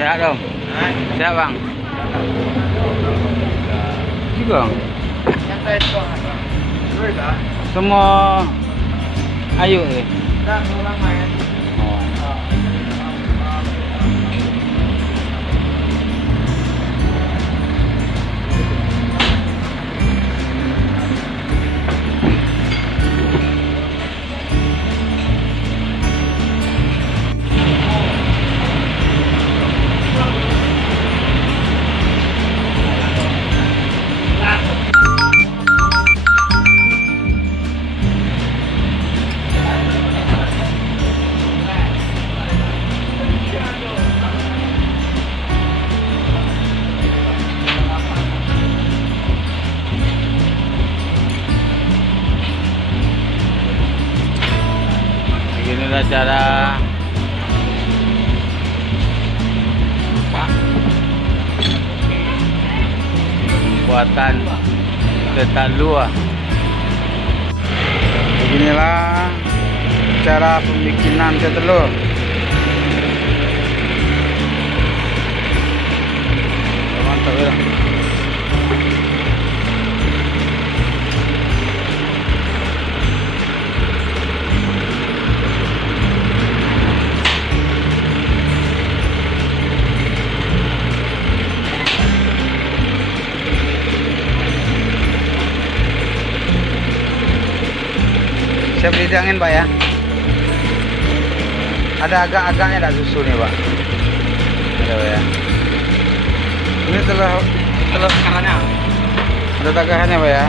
Ya dong. Siap bang. Ini bang. Semua ayu nih. Beginilah cara pembuatan tetalua. Beginilah cara pembikinan telur. Mantap ya. Siap dihidangin Pak ya. Ada agak-agaknya ada susu nih Pak. Ada ya. Ini telur takarannya. Ada takarannya Pak ya.